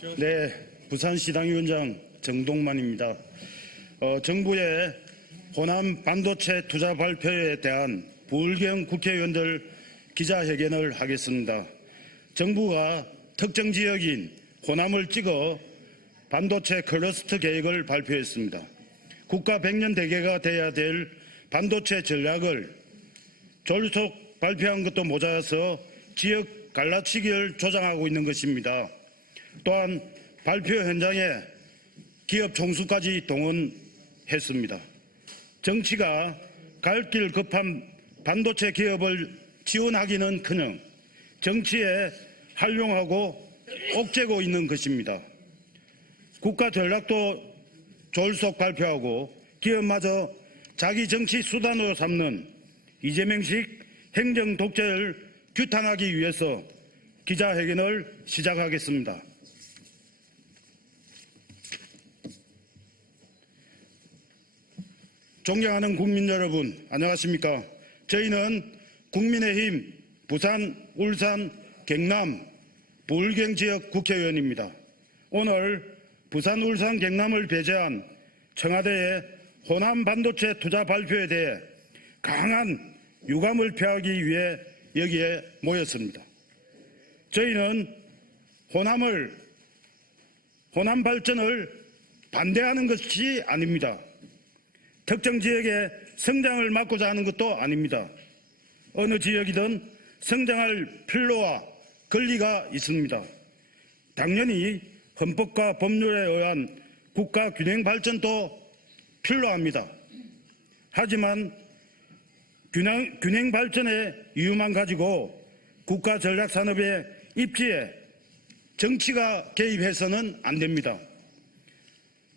네, 부산시당위원장 정동만입니다. 정부의 호남 반도체 투자 발표에 대한 부울경 국회의원들 기자회견을 하겠습니다. 정부가 특정 지역인 호남을 찍어 반도체 클러스터 계획을 발표했습니다. 국가 100년 대계가 돼야 될 반도체 전략을 졸속 발표한 것도 모자라서 지역 갈라치기를 조장하고 있는 것입니다. 또한 발표 현장에 기업 총수까지 동원했습니다. 정치가 갈 길 급한 반도체 기업을 지원하기는커녕 정치에 활용하고 옥죄고 있는 것입니다. 국가 전략도 졸속 발표하고 기업마저 자기 정치 수단으로 삼는 이재명식 행정 독재를 규탄하기 위해서 기자회견을 시작하겠습니다. 존경하는 국민 여러분, 안녕하십니까? 저희는 국민의힘 부산, 울산, 경남, 부울경 지역 국회의원입니다. 오늘 부산, 울산, 경남을 배제한 청와대의 호남 반도체 투자 발표에 대해 강한 유감을 표하기 위해 여기에 모였습니다. 저희는 호남 발전을 반대하는 것이 아닙니다. 특정 지역의 성장을 막고자 하는 것도 아닙니다. 어느 지역이든 성장할 필요와 권리가 있습니다. 당연히 헌법과 법률에 의한 국가 균형 발전도 필요합니다. 하지만 균형 발전의 이유만 가지고 국가 전략 산업의 입지에 정치가 개입해서는 안 됩니다.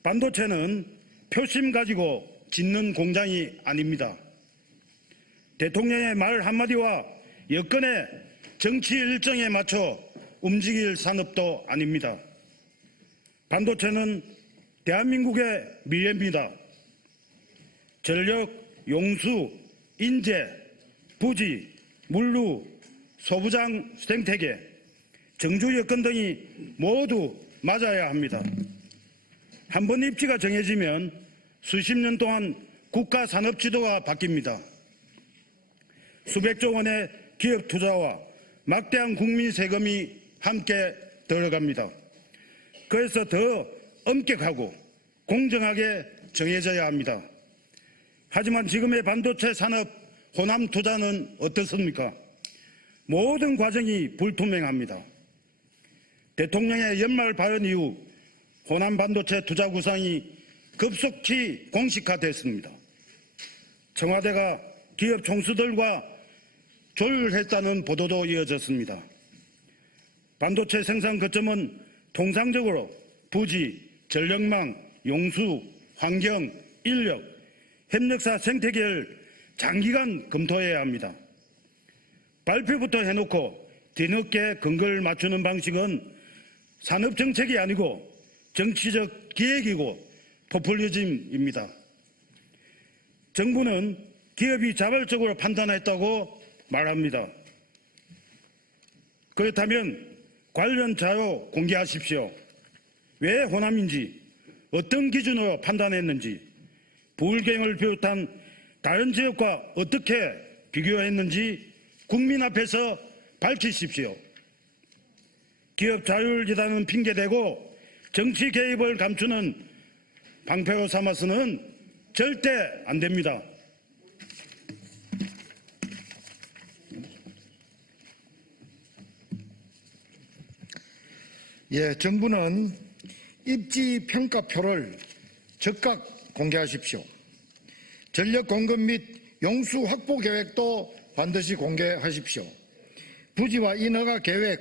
반도체는 표심 가지고 짓는 공장이 아닙니다. 대통령의 말 한마디와 여권의 정치 일정에 맞춰 움직일 산업도 아닙니다. 반도체는 대한민국의 미래입니다. 전력, 용수, 인재, 부지, 물류, 소부장 생태계, 정주 여건 등이 모두 맞아야 합니다. 한번 입지가 정해지면 수십 년 동안 국가 산업 지도가 바뀝니다. 수백조 원의 기업 투자와 막대한 국민 세금이 함께 들어갑니다. 그래서 더 엄격하고 공정하게 정해져야 합니다. 하지만 지금의 반도체 산업 호남 투자는 어떻습니까? 모든 과정이 불투명합니다. 대통령의 연말 발언 이후 호남 반도체 투자 구상이 급속히 공식화됐습니다. 청와대가 기업 총수들과 조율했다는 보도도 이어졌습니다. 반도체 생산 거점은 통상적으로 부지, 전력망, 용수, 환경, 인력, 협력사 생태계를 장기간 검토해야 합니다. 발표부터 해놓고 뒤늦게 근거를 맞추는 방식은 산업정책이 아니고 정치적 기획이고 포퓰리즘입니다. 정부는 기업이 자발적으로 판단했다고 말합니다. 그렇다면 관련 자료 공개하십시오. 왜 호남인지, 어떤 기준으로 판단했는지, 부울경을 비롯한 다른 지역과 어떻게 비교했는지 국민 앞에서 밝히십시오. 기업 자율이라는 핑계대고 정치 개입을 감추는 방패로 삼아서는 절대 안 됩니다. 정부는 입지 평가표를 즉각 공개하십시오. 전력 공급 및 용수 확보 계획도 반드시 공개하십시오. 부지와 인허가 계획,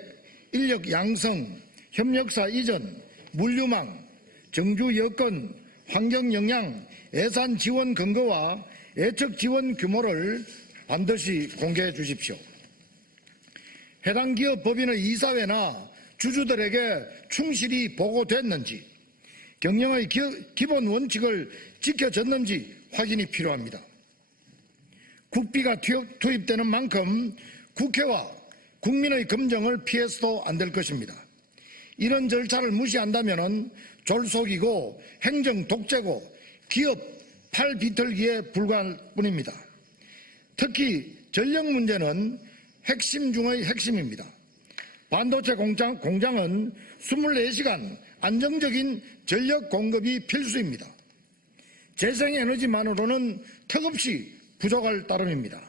인력 양성, 협력사 이전, 물류망, 정주 여건, 환경 영향, 예산 지원 근거와 예측 지원 규모를 반드시 공개해 주십시오. 해당 기업 법인의 이사회나 주주들에게 충실히 보고됐는지, 경영의 기본 원칙을 지켜졌는지 확인이 필요합니다. 국비가 투입되는 만큼 국회와 국민의 검증을 피해서도 안 될 것입니다. 이런 절차를 무시한다면 졸속이고 행정 독재고 기업 팔 비틀기에 불과할 뿐입니다. 특히 전력 문제는 핵심 중의 핵심입니다. 반도체 공장은 24시간 안정적인 전력 공급이 필수입니다. 재생에너지만으로는 턱없이 부족할 따름입니다.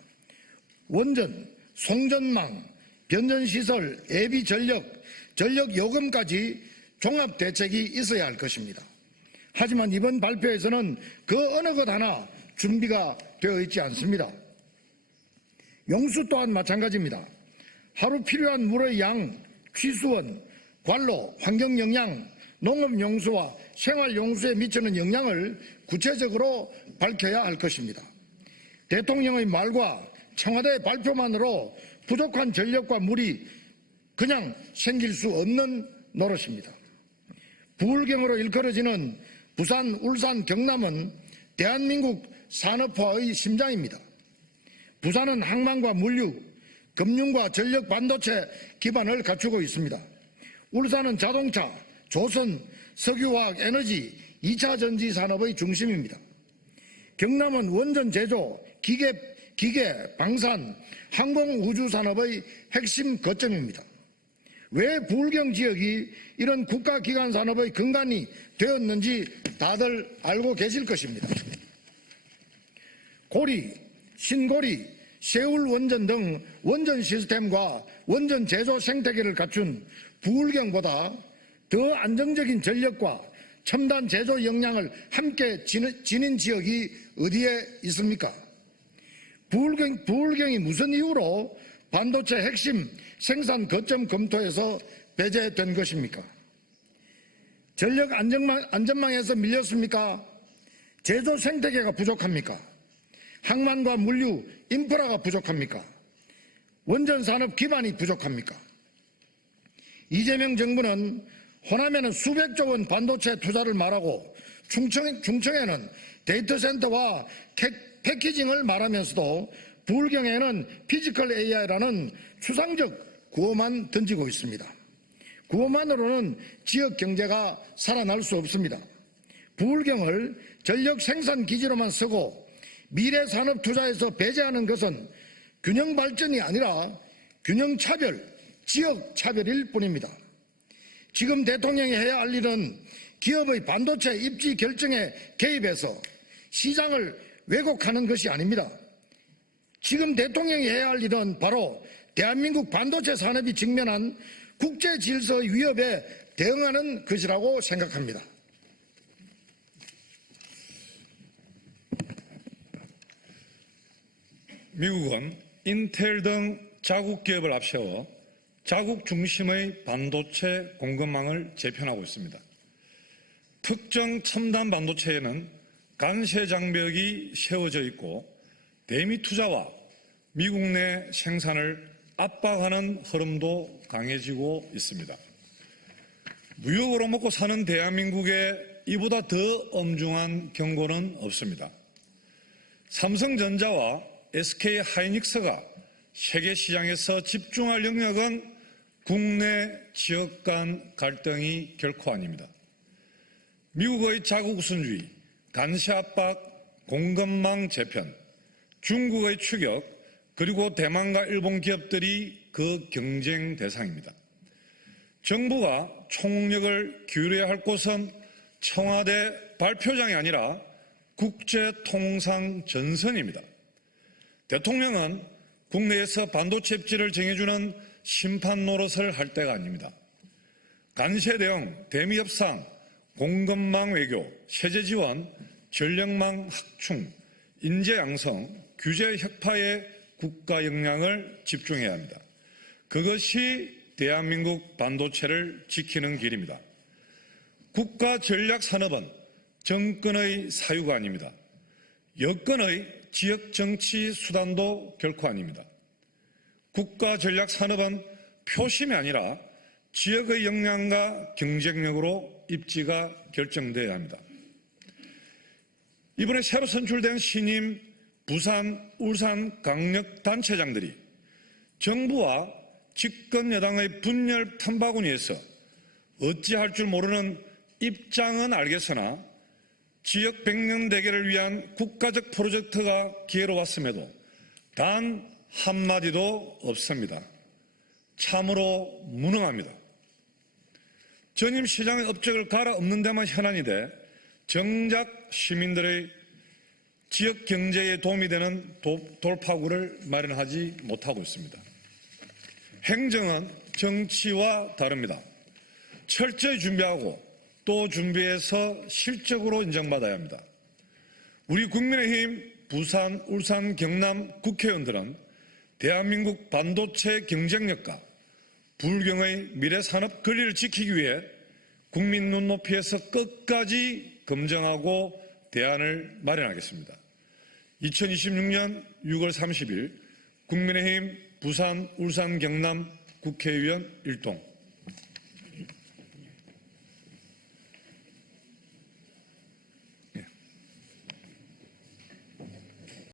원전, 송전망, 변전시설, 예비전력, 전력요금까지 종합대책이 있어야 할 것입니다. 하지만 이번 발표에서는 그 어느 것 하나 준비가 되어 있지 않습니다. 용수 또한 마찬가지입니다. 하루 필요한 물의 양, 취수원, 관로, 환경영향, 농업용수와 생활용수에 미치는 영향을 구체적으로 밝혀야 할 것입니다. 대통령의 말과 청와대 발표만으로 부족한 전력과 물이 그냥 생길 수 없는 노릇입니다. 부울경으로 일컬어지는 부산, 울산, 경남은 대한민국 산업화의 심장입니다. 부산은 항만과 물류, 금융과 전력 반도체 기반을 갖추고 있습니다. 울산은 자동차, 조선, 석유화학, 에너지, 2차 전지 산업의 중심입니다. 경남은 원전 제조, 기계, 방산, 항공 우주 산업의 핵심 거점입니다. 왜 부울경 지역이 이런 국가기관 산업의 근간이 되었는지 다들 알고 계실 것입니다. 고리, 신고리, 세울 원전 등 원전 시스템과 원전 제조 생태계를 갖춘 부울경보다 더 안정적인 전력과 첨단 제조 역량을 함께 지닌 지역이 어디에 있습니까? 부울경이 무슨 이유로 반도체 핵심 생산 거점 검토에서 배제된 것입니까? 전력 안전망에서 밀렸습니까? 제조 생태계가 부족합니까? 항만과 물류, 인프라가 부족합니까? 원전 산업 기반이 부족합니까? 이재명 정부는 호남에는 수백조 원 반도체 투자를 말하고 충청에는 데이터 센터와 패키징을 말하면서도 부울경에는 피지컬 AI라는 추상적 구호만 던지고 있습니다. 구호만으로는 지역 경제가 살아날 수 없습니다. 부울경을 전력 생산 기지로만 쓰고 미래 산업 투자에서 배제하는 것은 균형 발전이 아니라 균형 차별, 지역 차별일 뿐입니다. 지금 대통령이 해야 할 일은 기업의 반도체 입지 결정에 개입해서 시장을 왜곡하는 것이 아닙니다. 지금 대통령이 해야 할 일은 바로 대한민국 반도체 산업이 직면한 국제 질서의 위협에 대응하는 것이라고 생각합니다. 미국은 인텔 등 자국 기업을 앞세워 자국 중심의 반도체 공급망을 재편하고 있습니다. 특정 첨단 반도체에는 관세 장벽이 세워져 있고 대미 투자와 미국 내 생산을 압박하는 흐름도 강해지고 있습니다. 무역으로 먹고 사는 대한민국에 이보다 더 엄중한 경고는 없습니다. 삼성전자와 SK하이닉스가 세계 시장에서 집중할 영역은 국내 지역 간 갈등이 결코 아닙니다. 미국의 자국 우선주의, 관세 압박, 공급망 재편, 중국의 추격, 그리고 대만과 일본 기업들이 그 경쟁 대상입니다. 정부가 총력을 기울여야 할 곳은 청와대 발표장이 아니라 국제통상전선입니다. 대통령은 국내에서 반도체 입지를 정해주는 심판 노릇을 할 때가 아닙니다. 관세 대응, 대미 협상, 공급망 외교, 세제 지원, 전력망 확충, 인재 양성, 규제 혁파에 국가 역량을 집중해야 합니다. 그것이 대한민국 반도체를 지키는 길입니다. 국가 전략 산업은 정권의 사유가 아닙니다. 여권의 지역 정치 수단도 결코 아닙니다. 국가 전략 산업은 표심이 아니라 지역의 역량과 경쟁력으로 입지가 결정돼야 합니다. 이번에 새로 선출된 신임 부산, 울산 강력단체장들이 정부와 집권 여당의 분열 탐바구니에서 어찌할 줄 모르는 입장은 알겠으나 지역 백년 대계를 위한 국가적 프로젝트가 기회로 왔음에도 단 한마디도 없습니다. 참으로 무능합니다. 전임 시장의 업적을 갈아엎는 데만 현안이 돼 정작 시민들의 지역 경제에 도움이 되는 돌파구를 마련하지 못하고 있습니다. 행정은 정치와 다릅니다. 철저히 준비하고 또 준비해서 실적으로 인정받아야 합니다. 우리 국민의힘 부산, 울산, 경남 국회의원들은 대한민국 반도체 경쟁력과 불경의 미래산업 권리를 지키기 위해 국민 눈높이에서 끝까지 검증하고 대안을 마련하겠습니다. 2026년 6월 30일 국민의힘 부산, 울산, 경남 국회의원 일동